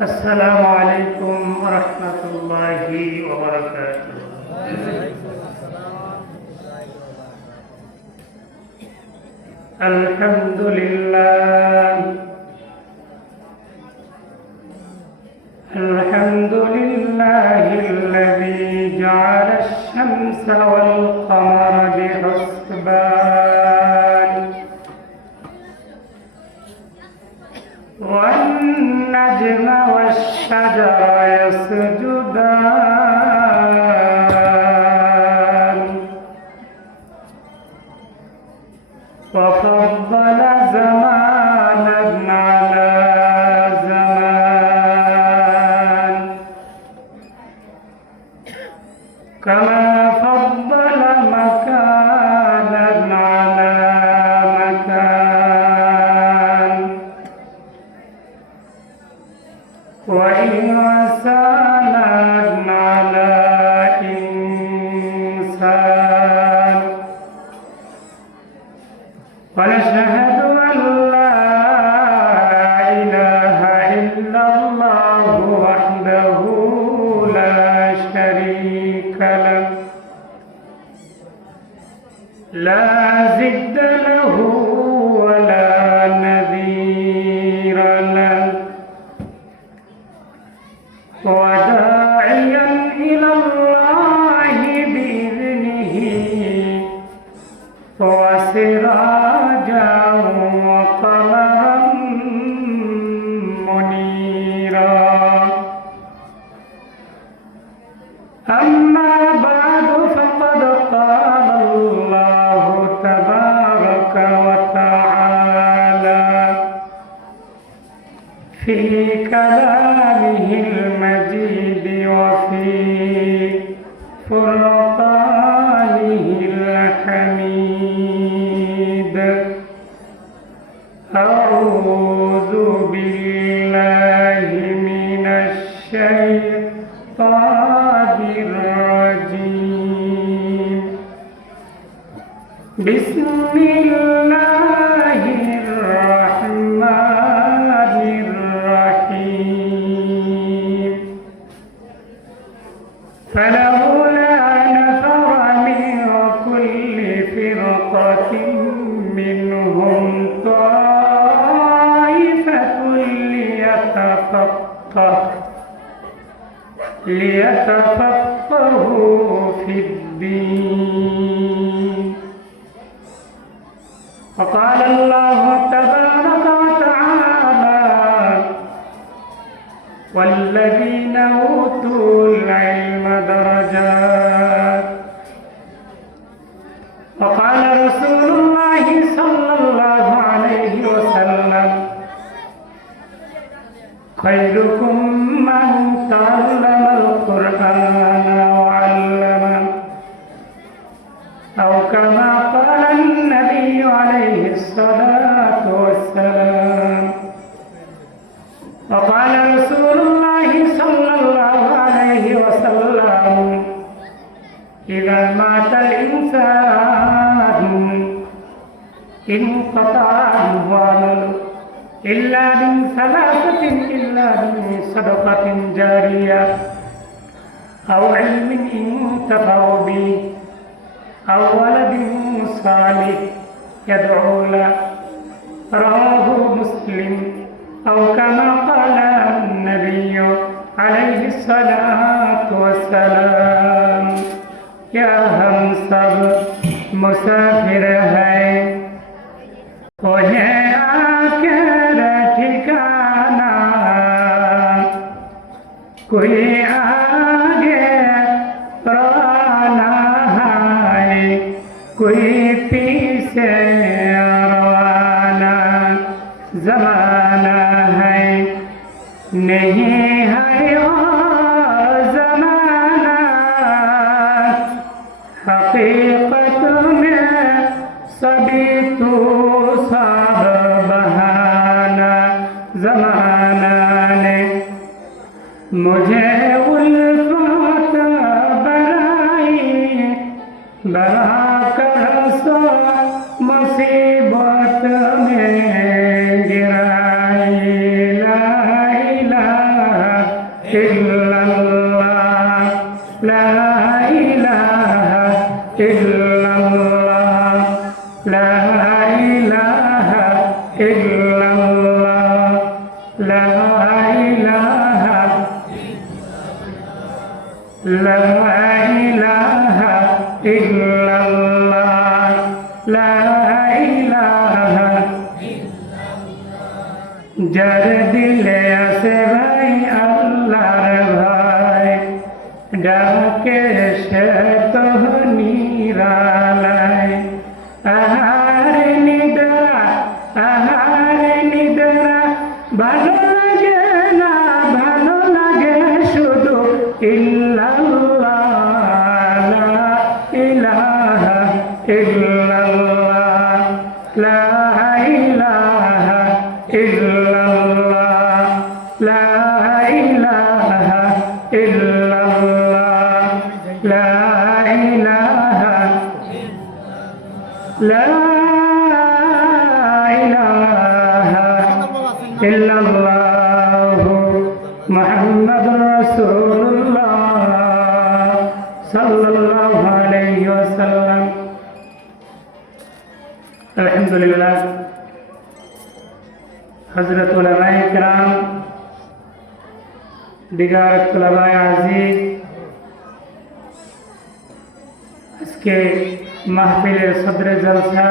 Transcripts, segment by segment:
السلام عليكم ورحمة الله وبركاته. الحمد لله الذي جعل الشمس والقمر بحسبان والنجم والشجر يسجدان وفضل زمانا على زمان كما فضل مكانا على مكان وإنسانا على إنسان ونشهد أن لا إله إلا الله وحده لا شريك له لا ضد له ولا نظير له وداعيا إلى الله بإذنه وسراجا وقمرا منيرا أما بعد فقد قال الله تبارك وتعالى في كلامه المجيد وفي فرقانه الحميد أعوذ بالله من الشيطان الرجيم بسم الله الرحمن الرحيم فلولا نفر من كل فرقة منهم طائفة ليتفقهوا في الدين وقال الله تبارك وتعالى والذين أوتوا العلم درجات وقال رسول الله صلى الله عليه وسلم خيركم من تعلم القرآن وعلمه أو كما قال النبي عليه الصلاة والسلام وقال رسول الله صلى الله عليه وسلم إذا مات الإنسان انقطع عنه عمله إلا من ثلاثة إلا من صدقة جارية أو علم ينتفع به أو ولد صالح يدعو له رواه مسلم أو كما قال النبي عليه الصلاة والسلام क्या हम सब मुसाफिर हैं उन्हें आकर ठिकाना कोई आगे रवाना है कोई पीछे रवाना जमाना है नहीं है हकीकत में सभी तो सब बहाना जमाना ने मुझे उल्फत बनाई बना कर सो मुसीबत में गिराई ला इलाहा ইল্লাল্লাহ লা ইলাহা ইল্লাল্লাহ লা ইলাহা ইল্লাল্লাহ লা ইলাহা লা ইলাহা ইল্লাল্লাহ লা ইলাহা যার দিলে আছে ভাই আল্লাহর ভয় ডাকে সে তো নিরালায় আহার নিদ্রা ভালো লাগে না ভালো লাগে শুধু ইল্লাল্লাহ লা ইলাহা ইল্লাল্লাহ লা ইলাহা ইল্লাল্লাহ লা ইলাহা ইল্লাল্লাহ লা ইলাহা লা ইলাহা ইল্লাল্লাহ মুহাম্মাদুর রাসূলুল্লাহ সাল্লাল্লাহু আলাইহি ওয়াসাল্লাম। আলহামদুলিল্লাহ, হযরত উলামায়ে কিরাম, দিগার তুলাবায়ে আজিজ, আজকে মাহফিলের সদরে জলসা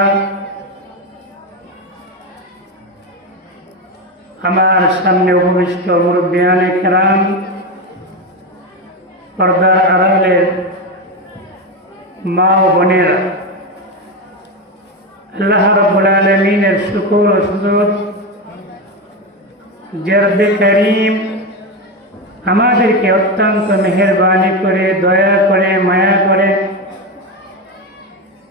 আমার সামনে উপবিষ্ট মুরব্বিয়ানে কেরাম, পর্দার আড়ালের মা ও বোনেরা, আল্লাহ রাব্বুল আলামিনের শুকর ও সুজুদ যে রব্বে করিম আমাদেরকে অত্যন্ত মেহেরবানি করে, দয়া করে, মায়া করে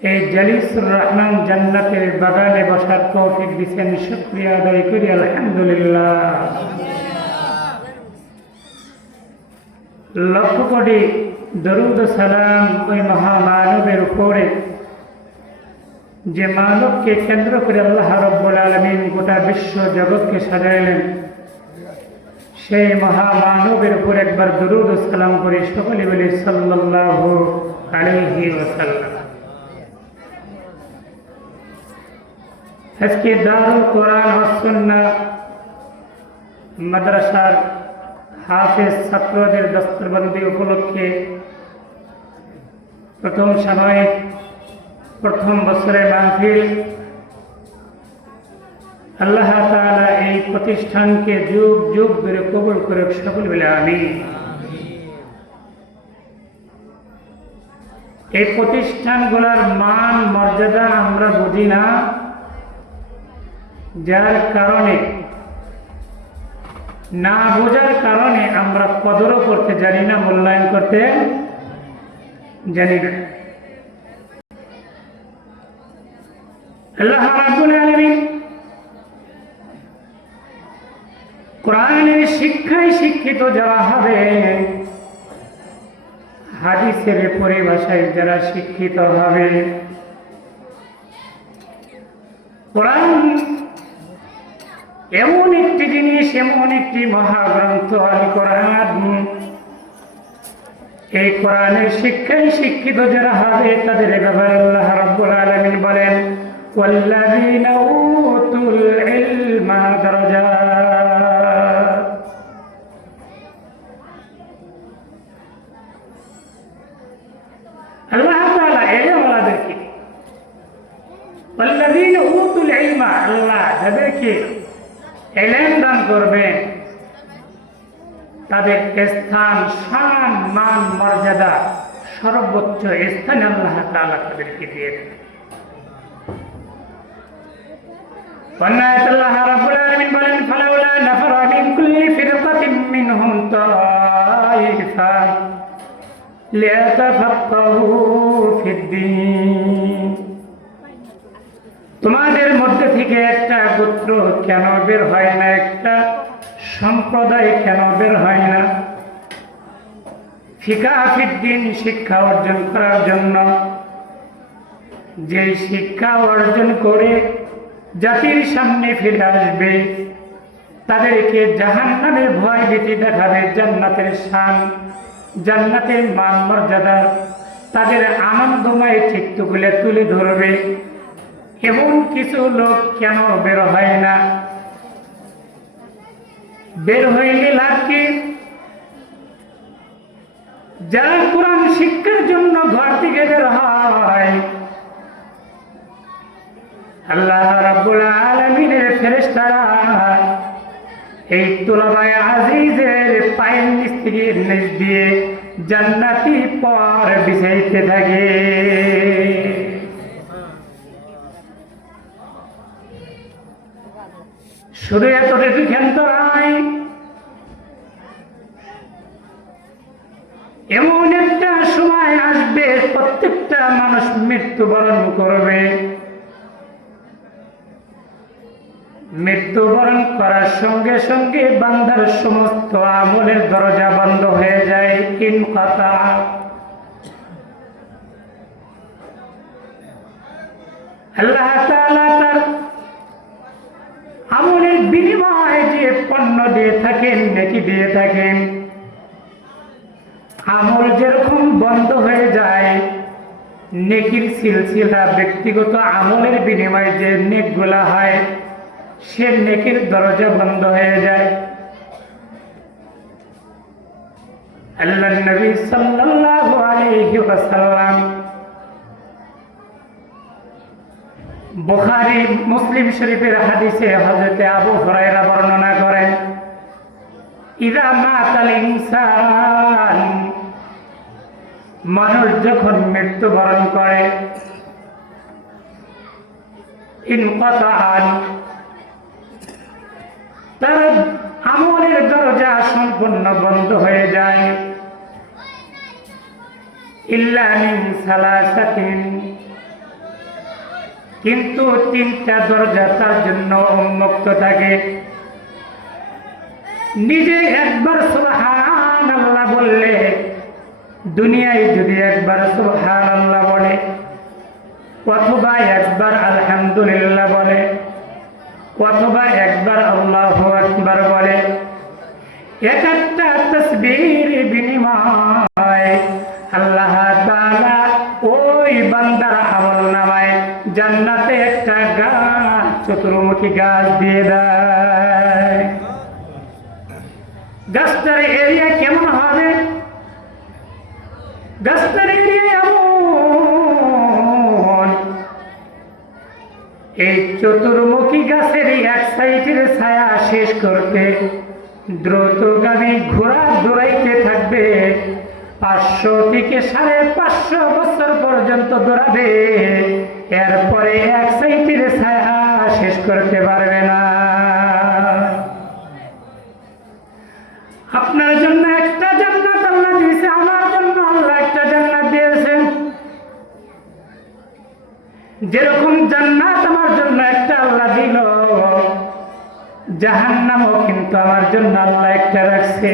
এই জালিসুর রহমান জান্নাতের বাগানে বসার তৌফিক দিয়েছেন। শুকরিয়া আদায় করি আলহামদুলিল্লাহ। লক্ষ কোটি দরুদ ও সালাম ওই মহামানবের উপরে, যে মানবকে কেন্দ্র করে আল্লাহ রাব্বুল আলামিন গোটা বিশ্ব জগৎকে সাজাইলেন, সেই মহামানবের উপর একবার দরুদ ও সালাম করে সকলে বলি সাল্লাল্লাহু আলাইহি ওয়াসাল্লাম। আজকে দারুল কোরআন ওয়াস সুন্নাহ মাদ্রাসার হাফেজ ছাত্রদের দস্তরবন্দি উপলক্ষে প্রথম সাময়িক প্রথম বছরের মাহফিল, আল্লাহ তাআলা এই প্রতিষ্ঠানকে যুগ যুগ ধরে কবুল করে সকল বলে আমিন। এই প্রতিষ্ঠানগুলোর মান মর্যাদা আমরা বুঝি না, যার কারণে, না বোঝার কারণে আমরা কদরও করতে জানি না, মূল্যায়ন করতে জানি না। আল্লাহ রাব্বুল আলামিন কোরআনের শিক্ষায় শিক্ষিত যারা হবে, হাদিসের পরিভাষায় যারা শিক্ষিত হবে, কোরআন এমন একটি জিনিস, এমন একটি মহাগ্রন্থ আল কোরআন, এই কোরআনের শিক্ষায় শিক্ষিত যারা হবে তাদের ব্যাপারে আল্লাহ রাব্বুল আলামিন বলেন ওয়াল্লাযীনা উতুল ইলমা দারাজাত। আল্লাহ তাআলা এই আমাদেরকে ওয়াল্লাযীনা উতুল ইলমা, আল্লাহ যাদেরকে ইলম দান করবে তাদের স্থান, শান, মান, মর্যাদা সর্বোচ্চ স্থানে আল্লাহ তাআলা তাদেরকে দিয়ে দেন। আল্লাহ রাব্বুল আলামিন বলেন ফালাউলা নাফারা মিন কুল্লি ফিরকাতিন মিনহুম তাইফা লিয়াতাফাক্কাহু ফিদ্দীন। তোমাদের মধ্যে থেকে একটা গোত্র কেন বের হয় না, একটা সম্প্রদায় কেন বের হয় না ফিকাহ ফিদ্দীন, শিক্ষা অর্জন করার জন্য, যে শিক্ষা অর্জন করে জাতির সামনে ফিরে আসবে, তাদেরকে জাহান্নামের ভয় ভীতি দেখাবে, জান্নাতের শান, জান্নাতের মান মর্যাদা তাদের আনন্দময় চিত্তগুলো তুলে ধরবে। এমন কিছু লোক কেন বের হয় না? বের হইলে লাভ কি? যারা কোরআন শিক্ষার জন্য ঘর থেকে বের হয়, আল্লাহ রাব্বুল আলামিনের ফেরেশতারা এই তুলাবায়ে আজিজের পায়ের নিচ থেকে নিচ দিয়ে জান্নাতি পর বিছাইতে থাকে। শুধু এতটুকু ক্ষান্ত নয়, এমন একটা সময় আসবে প্রত্যেকটা মানুষ মৃত্যুবরণ করবে। মৃত্যুবরণ করার সঙ্গে সঙ্গে বান্দার সমস্ত আমলের দরজা বন্ধ হয়ে যায়। ইনকাতা, আল্লাহ তাআলা তার আমলের বিনিময়ে যে পণ্য দিয়ে থাকেন, নেকি দিয়ে থাকেন, আমল যেরকম বন্ধ হয়ে যায়, নেকির সিলসিলা ব্যক্তিগত আমলের বিনিময়ে যে নেকগুলা হয়, সে নেকির দরজা বন্ধ হয়ে যায়। আল্লাহর নবী সাল্লাল্লাহু আলাইহি ওয়াসাল্লাম বুখারী মুসলিম শরীফের হাদিসে হযরত আবু হুরায়রা বর্ণনা করেন, ইযা মাতাল ইনসান, মানুষ যখন মৃত্যুবরণ করে, ইনকাতাআন, তার আমলের দরজা সম্পূর্ণ বন্ধ হয়ে যায়। ইল্লা মিন সালাসাতিন, কিন্তু তিনটা দরজা তার জন্য উন্মুক্ত থাকে। নিজে একবার সুবহানাল্লাহ বললে, দুনিয়ায় যদি একবার সুবহানাল্লাহ বলে অথবা একবার আলহামদুলিল্লাহ বলে অথবা একবার আল্লাহু আকবার বলে, এক একটা তাসবিহের বিনিময়ে আল্লাহ তাআলা ওই বান্দার আমলনামায় জান্নাতে একটা গাছ, চতুর্মুখী গাছ দিয়ে দেয়। গাছটার এরিয়া কেমন হবে? গাছটার এরিয়া এমন, এই চতুর্মুখী গাছের এক সাইডের ছায়া শেষ করতে দ্রুতগামী ঘোড়া দৌড়াইতে থাকবে, 500 থেকে 550 বছর পর্যন্ত দৌড়াবে, এরপরে এক সাইডের ছায়া শেষ করতে পারবে না। আপনার জন্য একটা জান্নাত আল্লাহ দিয়েছে, আমার জন্য আল্লাহ একটা জান্নাত দিয়েছেন। যেরকম জান্নাত আমার জন্য একটা আল্লাহ দিল, জাহান্নামও কিন্তু আমার জন্য আল্লাহ একটা রাখছে।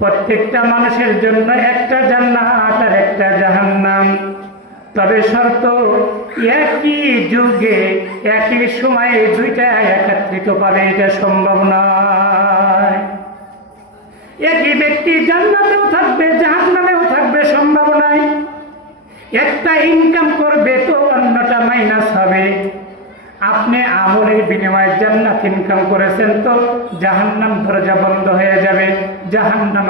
প্রত্যেকটা মানুষের জন্য একটা জান্নাত আর একটা জাহান্নাম। তবে শর্ত, একই যুগে একই সময়ে দুইটা একত্রিত পাবে, এটা সম্ভব নয়। একই ব্যক্তি জান্নাতেও থাকবে জাহান্নামেও থাকবে, সম্ভব নয়। একটা ইনকাম করবে তো অন্যটা মাইনাস হবে। আপনি আমলের বিনিময়ে জান্নাত ইনকাম করেছেন তো জাহান্নাম দরজা বন্ধ হয়ে যাবে, জাহান্নাম